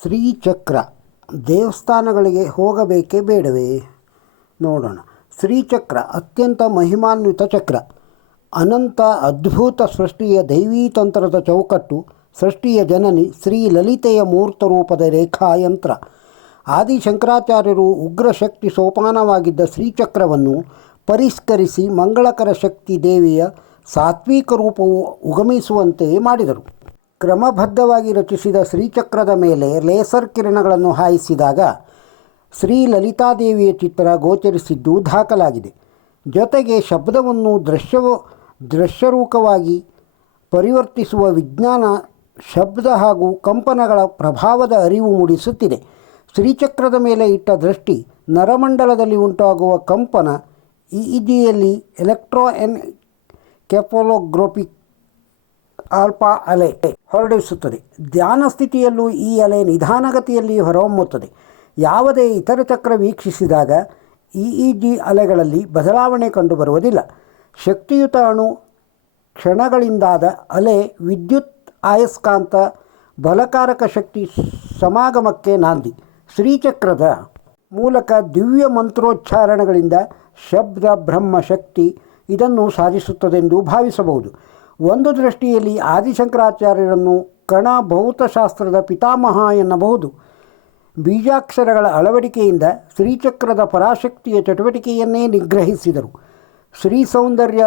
ಶ್ರೀಚಕ್ರ ದೇವಸ್ಥಾನಗಳಿಗೆ ಹೋಗಬೇಕೇ ಬೇಡವೇ? ನೋಡೋಣ. ಶ್ರೀಚಕ್ರ ಅತ್ಯಂತ ಮಹಿಮಾನ್ವಿತ ಚಕ್ರ. ಅನಂತ ಅದ್ಭುತ ಸೃಷ್ಟಿಯ ದೈವೀ ತಂತ್ರದ ಚೌಕಟ್ಟು. ಸೃಷ್ಟಿಯ ಜನನಿ ಶ್ರೀ ಲಲಿತೆಯ ಮೂರ್ತ ರೂಪದ ರೇಖಾಯಂತ್ರ. ಆದಿ ಶಂಕರಾಚಾರ್ಯರು ಉಗ್ರಶಕ್ತಿ ಸೋಪಾನವಾಗಿದ್ದ ಶ್ರೀಚಕ್ರವನ್ನು ಪರಿಷ್ಕರಿಸಿ ಮಂಗಳಕರ ಶಕ್ತಿ ದೇವಿಯ ಸಾತ್ವಿಕ ರೂಪವು ಉಗಮಿಸುವಂತೆ ಮಾಡಿದರು. ಕ್ರಮಬದ್ಧವಾಗಿ ರಚಿಸಿದ ಶ್ರೀಚಕ್ರದ ಮೇಲೆ ಲೇಸರ್ ಕಿರಣಗಳನ್ನು ಹಾಯಿಸಿದಾಗ ಶ್ರೀ ಲಲಿತಾದೇವಿಯ ಚಿತ್ರ ಗೋಚರಿಸಿದ್ದು ದಾಖಲಾಗಿದೆ. ಜೊತೆಗೆ ಶಬ್ದವನ್ನು ದೃಶ್ಯರೂಪವಾಗಿ ಪರಿವರ್ತಿಸುವ ವಿಜ್ಞಾನ ಶಬ್ದ ಹಾಗೂ ಕಂಪನಗಳ ಪ್ರಭಾವದ ಅರಿವು ಮೂಡಿಸುತ್ತಿದೆ. ಶ್ರೀಚಕ್ರದ ಮೇಲೆ ಇಟ್ಟ ದೃಷ್ಟಿ ನರಮಂಡಲದಲ್ಲಿ ಉಂಟಾಗುವ ಕಂಪನ ಇಇಜಿಯಲ್ಲಿ ಎಲೆಕ್ಟ್ರೋಎನ್ಕೆಫಾಲೋಗ್ರಫಿಕ್ ಆಲ್ಫಾ ಅಲೆ ಹೊರಡಿಸುತ್ತದೆ. ಧ್ಯಾನ ಸ್ಥಿತಿಯಲ್ಲೂ ಈ ಅಲೆ ನಿಧಾನಗತಿಯಲ್ಲಿ ಹೊರಹೊಮ್ಮುತ್ತದೆ. ಯಾವುದೇ ಇತರ ಚಕ್ರ ವೀಕ್ಷಿಸಿದಾಗ ಇಇಜಿ ಅಲೆಗಳಲ್ಲಿ ಬದಲಾವಣೆ ಕಂಡುಬರುವುದಿಲ್ಲ. ಶಕ್ತಿಯುತ ಅಣು ಕ್ಷಣಗಳಿಂದಾದ ಅಲೆ ವಿದ್ಯುತ್ ಅಯಸ್ಕಾಂತ ಬಲಕಾರಕ ಶಕ್ತಿ ಸಮಾಗಮಕ್ಕೆ ನಾಂದಿ. ಶ್ರೀಚಕ್ರದ ಮೂಲಕ ದಿವ್ಯ ಮಂತ್ರೋಚ್ಚಾರಣೆಗಳಿಂದ ಶಬ್ದ ಬ್ರಹ್ಮ ಶಕ್ತಿ ಇದನ್ನು ಸಾಧಿಸುತ್ತದೆಂದು ಭಾವಿಸಬಹುದು. ಒಂದು ದೃಷ್ಟಿಯಲ್ಲಿ ಆದಿಶಂಕರಾಚಾರ್ಯರನ್ನು ಕಣ ಭೌತಶಾಸ್ತ್ರದ ಪಿತಾಮಹ ಎನ್ನಬಹುದು. ಬೀಜಾಕ್ಷರಗಳ ಅಳವಡಿಕೆಯಿಂದ ಶ್ರೀಚಕ್ರದ ಪರಾಶಕ್ತಿಯ ಚಟುವಟಿಕೆಯನ್ನೇ ನಿಗ್ರಹಿಸಿದರು. ಶ್ರೀ ಸೌಂದರ್ಯ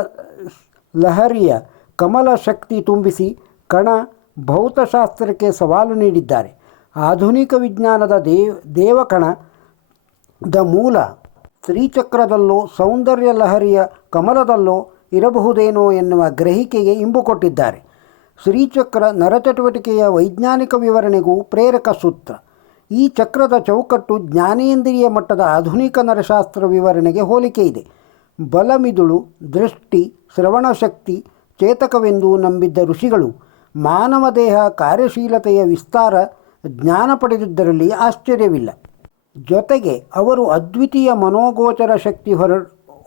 ಲಹರಿಯ ಕಮಲ ಶಕ್ತಿ ತುಂಬಿಸಿ ಕಣ ಭೌತಶಾಸ್ತ್ರಕ್ಕೆ ಸವಾಲು ನೀಡಿದ್ದಾರೆ. ಆಧುನಿಕ ವಿಜ್ಞಾನದ ದೇವಕಣದ ಮೂಲ ಶ್ರೀಚಕ್ರದಲ್ಲೋ ಸೌಂದರ್ಯ ಲಹರಿಯ ಕಮಲದಲ್ಲೋ ಇರಬಹುದೇನೋ ಎನ್ನುವ ಗ್ರಹಿಕೆಗೆ ಇಂಬು ಕೊಟ್ಟಿದ್ದಾರೆ. ಶ್ರೀಚಕ್ರ ನರಚಟುವಟಿಕೆಯ ವೈಜ್ಞಾನಿಕ ವಿವರಣೆಗೂ ಪ್ರೇರಕ ಸೂತ್ರ. ಈ ಚಕ್ರದ ಚೌಕಟ್ಟು ಜ್ಞಾನೇಂದ್ರಿಯ ಮಟ್ಟದ ಆಧುನಿಕ ನರಶಾಸ್ತ್ರ ವಿವರಣೆಗೆ ಹೋಲಿಕೆ ಇದೆ. ಬಲಮಿದುಳು, ದೃಷ್ಟಿ, ಶ್ರವಣಶಕ್ತಿ ಚೇತಕವೆಂದು ನಂಬಿದ್ದ ಋಷಿಗಳು ಮಾನವ ದೇಹ ಕಾರ್ಯಶೀಲತೆಯ ವಿಸ್ತಾರ ಜ್ಞಾನ ಪಡೆದಿದ್ದರಲ್ಲಿ ಆಶ್ಚರ್ಯವಿಲ್ಲ. ಜೊತೆಗೆ ಅವರು ಅದ್ವಿತೀಯ ಮನೋಗೋಚರ ಶಕ್ತಿ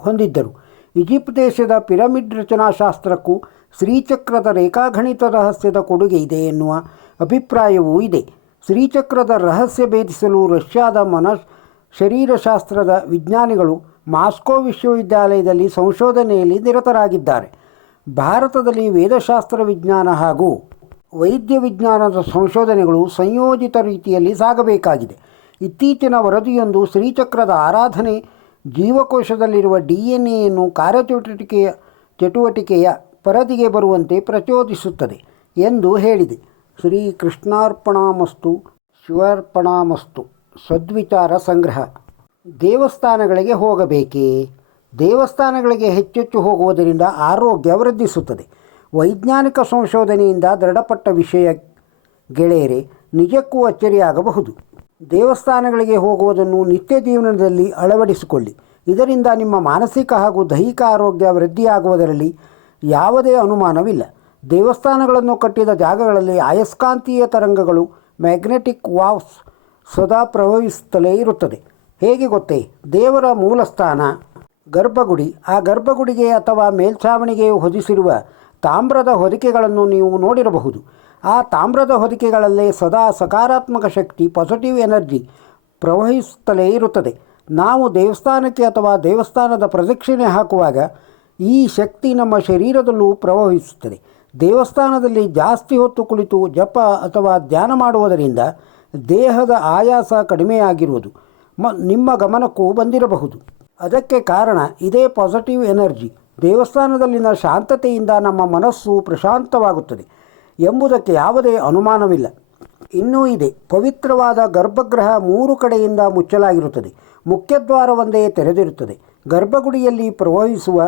ಹೊಂದಿದ್ದರು. ಈಜಿಪ್ಟ್ ದೇಶದ ಪಿರಮಿಡ್ ರಚನಾಶಾಸ್ತ್ರಕ್ಕೂ ಶ್ರೀಚಕ್ರದ ರೇಖಾಗಣಿತ ರಹಸ್ಯದ ಕೊಡುಗೆ ಇದೆ ಎನ್ನುವ ಅಭಿಪ್ರಾಯವೂ ಇದೆ. ಶ್ರೀಚಕ್ರದ ರಹಸ್ಯ ಭೇದಿಸಲು ರಷ್ಯಾದ ಶರೀರಶಾಸ್ತ್ರದ ವಿಜ್ಞಾನಿಗಳು ಮಾಸ್ಕೋ ವಿಶ್ವವಿದ್ಯಾಲಯದಲ್ಲಿ ಸಂಶೋಧನೆಯಲ್ಲಿ ನಿರತರಾಗಿದ್ದಾರೆ. ಭಾರತದಲ್ಲಿ ವೇದಶಾಸ್ತ್ರ ವಿಜ್ಞಾನ ಹಾಗೂ ವೈದ್ಯ ವಿಜ್ಞಾನದ ಸಂಶೋಧನೆಗಳು ಸಂಯೋಜಿತ ರೀತಿಯಲ್ಲಿ ಸಾಗಬೇಕಾಗಿದೆ. ಇತ್ತೀಚಿನ ವರದಿಯೊಂದು ಶ್ರೀಚಕ್ರದ ಆರಾಧನೆ ಜೀವಕೋಶದಲ್ಲಿರುವ DNA ಚಟುವಟಿಕೆಯ ಪರದಿಗೆ ಬರುವಂತೆ ಪ್ರಚೋದಿಸುತ್ತದೆ ಎಂದು ಹೇಳಿದೆ. ಶ್ರೀ ಕೃಷ್ಣಾರ್ಪಣಾಮಸ್ತು, ಶಿವಾರ್ಪಣಾಮಸ್ತು. ಸದ್ವಿಚಾರ ಸಂಗ್ರಹ. ದೇವಸ್ಥಾನಗಳಿಗೆ ಹೋಗಬೇಕೇ? ದೇವಸ್ಥಾನಗಳಿಗೆ ಹೆಚ್ಚೆಚ್ಚು ಹೋಗುವುದರಿಂದ ಆರೋಗ್ಯ ವೃದ್ಧಿಸುತ್ತದೆ. ವೈಜ್ಞಾನಿಕ ಸಂಶೋಧನೆಯಿಂದ ದೃಢಪಟ್ಟ ವಿಷಯ ಗೆಳೆಯರೆ, ನಿಜಕ್ಕೂ ಅಚ್ಚರಿಯಾಗಬಹುದು. ದೇವಸ್ಥಾನಗಳಿಗೆ ಹೋಗುವುದನ್ನು ನಿತ್ಯ ಜೀವನದಲ್ಲಿ ಅಳವಡಿಸಿಕೊಳ್ಳಿ. ಇದರಿಂದ ನಿಮ್ಮ ಮಾನಸಿಕ ಹಾಗೂ ದೈಹಿಕ ಆರೋಗ್ಯ ವೃದ್ಧಿಯಾಗುವುದರಲ್ಲಿ ಯಾವುದೇ ಅನುಮಾನವಿಲ್ಲ. ದೇವಸ್ಥಾನಗಳನ್ನು ಕಟ್ಟಿದ ಜಾಗಗಳಲ್ಲಿ ಅಯಸ್ಕಾಂತೀಯ ತರಂಗಗಳು ಮ್ಯಾಗ್ನೆಟಿಕ್ ವಾವ್ಸ್ ಸದಾ ಪ್ರವಹಿಸುತ್ತಲೇ ಇರುತ್ತದೆ. ಹೇಗೆ ಗೊತ್ತೇ? ದೇವರ ಮೂಲಸ್ಥಾನ ಗರ್ಭಗುಡಿ. ಆ ಗರ್ಭಗುಡಿಗೆ ಅಥವಾ ಮೇಲ್ಛಾವಣಿಗೆ ಹೊದಿಸಿರುವ ತಾಮ್ರದ ಹೊದಿಕೆಗಳನ್ನು ನೀವು ನೋಡಿರಬಹುದು. ಆ ತಾಮ್ರದ ಹೊದಿಕೆಗಳಲ್ಲೇ ಸದಾ ಸಕಾರಾತ್ಮಕ ಶಕ್ತಿ, ಪಾಸಿಟಿವ್ ಎನರ್ಜಿ ಪ್ರವಹಿಸುತ್ತಲೇ ಇರುತ್ತದೆ. ನಾವು ದೇವಸ್ಥಾನಕ್ಕೆ ಅಥವಾ ದೇವಸ್ಥಾನದ ಪ್ರದಕ್ಷಿಣೆ ಹಾಕುವಾಗ ಈ ಶಕ್ತಿ ನಮ್ಮ ಶರೀರದಲ್ಲೂ ಪ್ರವಹಿಸುತ್ತದೆ. ದೇವಸ್ಥಾನದಲ್ಲಿ ಜಾಸ್ತಿ ಹೊತ್ತು ಕುಳಿತು ಜಪ ಅಥವಾ ಧ್ಯಾನ ಮಾಡುವುದರಿಂದ ದೇಹದ ಆಯಾಸ ಕಡಿಮೆಯಾಗಿರುವುದು ನಿಮ್ಮ ಗಮನಕ್ಕೂ ಬಂದಿರಬಹುದು. ಅದಕ್ಕೆ ಕಾರಣ ಇದೇ ಪಾಸಿಟಿವ್ ಎನರ್ಜಿ. ದೇವಸ್ಥಾನದಲ್ಲಿನ ಶಾಂತತೆಯಿಂದ ನಮ್ಮ ಮನಸ್ಸು ಪ್ರಶಾಂತವಾಗುತ್ತದೆ ಎಂಬುದಕ್ಕೆ ಯಾವುದೇ ಅನುಮಾನವಿಲ್ಲ. ಇನ್ನೂ ಇದೆ, ಪವಿತ್ರವಾದ ಗರ್ಭಗೃಹ 3 ಕಡೆಯಿಂದ ಮುಚ್ಚಲಾಗಿರುತ್ತದೆ. ಮುಖ್ಯದ್ವಾರ ಒಂದೇ ತೆರೆದಿರುತ್ತದೆ. ಗರ್ಭಗುಡಿಯಲ್ಲಿ ಪ್ರವಹಿಸುವ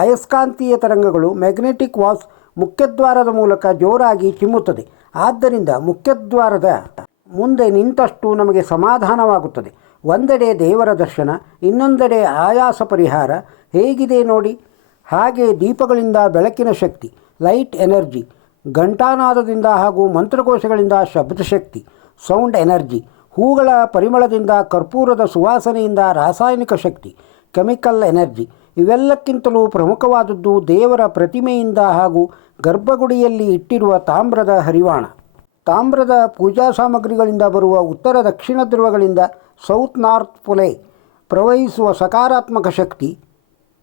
ಅಯಸ್ಕಾಂತೀಯ ತರಂಗಗಳು ಮ್ಯಾಗ್ನೆಟಿಕ್ ವಾಲ್ಸ್ ಮುಖ್ಯದ್ವಾರದ ಮೂಲಕ ಜೋರಾಗಿ ಚಿಮ್ಮುತ್ತದೆ. ಆದ್ದರಿಂದ ಮುಖ್ಯದ್ವಾರದ ಮುಂದೆ ನಿಂತಷ್ಟು ನಮಗೆ ಸಮಾಧಾನವಾಗುತ್ತದೆ. ಒಂದೆಡೆ ದೇವರ ದರ್ಶನ, ಇನ್ನೊಂದೆಡೆ ಆಯಾಸ ಪರಿಹಾರ. ಹೇಗಿದೆ ನೋಡಿ. ಹಾಗೆ ದೀಪಗಳಿಂದ ಬೆಳಕಿನ ಶಕ್ತಿ, ಲೈಟ್ ಎನರ್ಜಿ, ಘಂಟಾನಾದದಿಂದ ಹಾಗೂ ಮಂತ್ರಕೋಶಗಳಿಂದ ಶಬ್ದಶಕ್ತಿ, ಸೌಂಡ್ ಎನರ್ಜಿ, ಹೂಗಳ ಪರಿಮಳದಿಂದ, ಕರ್ಪೂರದ ಸುವಾಸನೆಯಿಂದ ರಾಸಾಯನಿಕ ಶಕ್ತಿ, ಕೆಮಿಕಲ್ ಎನರ್ಜಿ. ಇವೆಲ್ಲಕ್ಕಿಂತಲೂ ಪ್ರಮುಖವಾದದ್ದು ದೇವರ ಪ್ರತಿಮೆಯಿಂದ ಹಾಗೂ ಗರ್ಭಗುಡಿಯಲ್ಲಿ ಇಟ್ಟಿರುವ ತಾಮ್ರದ ಹರಿವಾಣ. ತಾಮ್ರದ ಪೂಜಾ ಸಾಮಗ್ರಿಗಳಿಂದ ಬರುವ ಉತ್ತರ ದಕ್ಷಿಣ ಧ್ರುವಗಳಿಂದ ಸೌತ್ ನಾರ್ತ್ ಪೊಲೆ ಪ್ರವಹಿಸುವ ಸಕಾರಾತ್ಮಕ ಶಕ್ತಿ.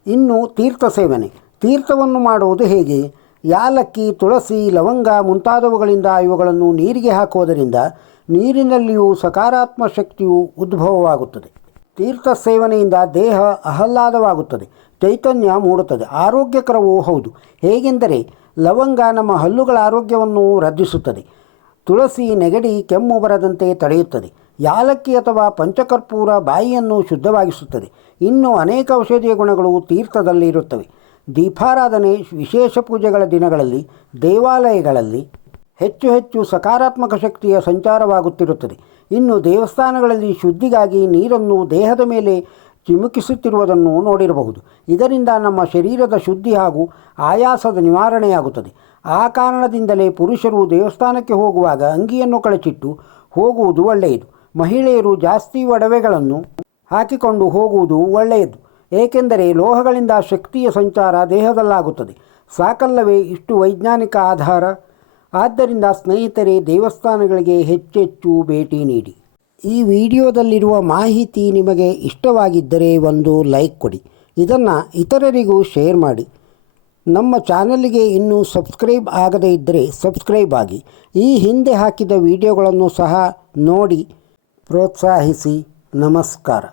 ಇನ್ನು ತೀರ್ಥ ಸೇವನೆ. ತೀರ್ಥವನ್ನು ಮಾಡುವುದು ಹೇಗೆ? ಯಾಲಕ್ಕಿ, ತುಳಸಿ, ಲವಂಗ ಮುಂತಾದವುಗಳಿಂದ ಇವುಗಳನ್ನು ನೀರಿಗೆ ಹಾಕುವುದರಿಂದ ನೀರಿನಲ್ಲಿಯೂ ಸಕಾರಾತ್ಮಕ ಶಕ್ತಿಯು ಉದ್ಭವವಾಗುತ್ತದೆ. ತೀರ್ಥ ಸೇವನೆಯಿಂದ ದೇಹ ಆಹ್ಲಾದವಾಗುತ್ತದೆ, ಚೈತನ್ಯ ಮೂಡುತ್ತದೆ, ಆರೋಗ್ಯಕರವೂ ಹೌದು. ಹೇಗೆಂದರೆ ಲವಂಗ ನಮ್ಮ ಹಲ್ಲುಗಳ ಆರೋಗ್ಯವನ್ನು ವೃದ್ಧಿಸುತ್ತದೆ, ತುಳಸಿ ನೆಗಡಿ ಕೆಮ್ಮು ಬರದಂತೆ ತಡೆಯುತ್ತದೆ, ಯಾಲಕ್ಕಿ ಅಥವಾ ಪಂಚಕರ್ಪೂರ ಬಾಯಿಯನ್ನು ಶುದ್ಧವಾಗಿಸುತ್ತದೆ. ಇನ್ನು ಅನೇಕ ಔಷಧೀಯ ಗುಣಗಳು ತೀರ್ಥದಲ್ಲಿ ಇರುತ್ತವೆ. ದೀಪಾರಾಧನೆ, ವಿಶೇಷ ಪೂಜೆಗಳ ದಿನಗಳಲ್ಲಿ ದೇವಾಲಯಗಳಲ್ಲಿ ಹೆಚ್ಚು ಹೆಚ್ಚು ಸಕಾರಾತ್ಮಕ ಶಕ್ತಿಯ ಸಂಚಾರವಾಗುತ್ತಿರುತ್ತದೆ. ಇನ್ನು ದೇವಸ್ಥಾನಗಳಲ್ಲಿ ಶುದ್ಧಿಗಾಗಿ ನೀರನ್ನು ದೇಹದ ಮೇಲೆ ಚಿಮುಕಿಸುತ್ತಿರುವುದನ್ನು ನೋಡಿರಬಹುದು. ಇದರಿಂದ ನಮ್ಮ ಶರೀರದ ಶುದ್ಧಿ ಹಾಗೂ ಆಯಾಸದ ನಿವಾರಣೆಯಾಗುತ್ತದೆ. ಆ ಕಾರಣದಿಂದಲೇ ಪುರುಷರು ದೇವಸ್ಥಾನಕ್ಕೆ ಹೋಗುವಾಗ ಅಂಗಿಯನ್ನು ಕಳಚಿಟ್ಟು ಹೋಗುವುದು ಒಳ್ಳೆಯದು. ಮಹಿಳೆಯರು ಜಾಸ್ತಿ ಒಡವೆಗಳನ್ನು ಹಾಕಿಕೊಂಡು ಹೋಗುವುದು ಒಳ್ಳೆಯದು. ಏಕೆಂದರೆ ಲೋಹಗಳಿಂದ ಶಕ್ತಿಯ ಸಂಚಾರ ದೇಹದಲ್ಲಾಗುತ್ತದೆ. ಸಾಕಲ್ಲವೇ ಇಷ್ಟು ವೈಜ್ಞಾನಿಕ ಆಧಾರ? ಆದ್ದರಿಂದ ಸ್ನೇಹಿತರೆ, ದೇವಸ್ಥಾನಗಳಿಗೆ ಹೆಚ್ಚೆಚ್ಚು ಭೇಟಿ ನೀಡಿ. ಈ ವಿಡಿಯೋದಲ್ಲಿರುವ ಮಾಹಿತಿ ನಿಮಗೆ ಇಷ್ಟವಾಗಿದ್ದರೆ ಒಂದು ಲೈಕ್ ಕೊಡಿ. ಇದನ್ನು ಇತರರಿಗೂ ಶೇರ್ ಮಾಡಿ. ನಮ್ಮ ಚಾನಲ್ಗೆ ಇನ್ನೂ ಸಬ್ಸ್ಕ್ರೈಬ್ ಆಗದೇ ಇದ್ದರೆ ಸಬ್ಸ್ಕ್ರೈಬ್ ಆಗಿ. ಈ ಹಿಂದೆ ಹಾಕಿದ ವಿಡಿಯೋಗಳನ್ನು ಸಹ ನೋಡಿ ಪ್ರೋತ್ಸಾಹಿಸಿ. ನಮಸ್ಕಾರ.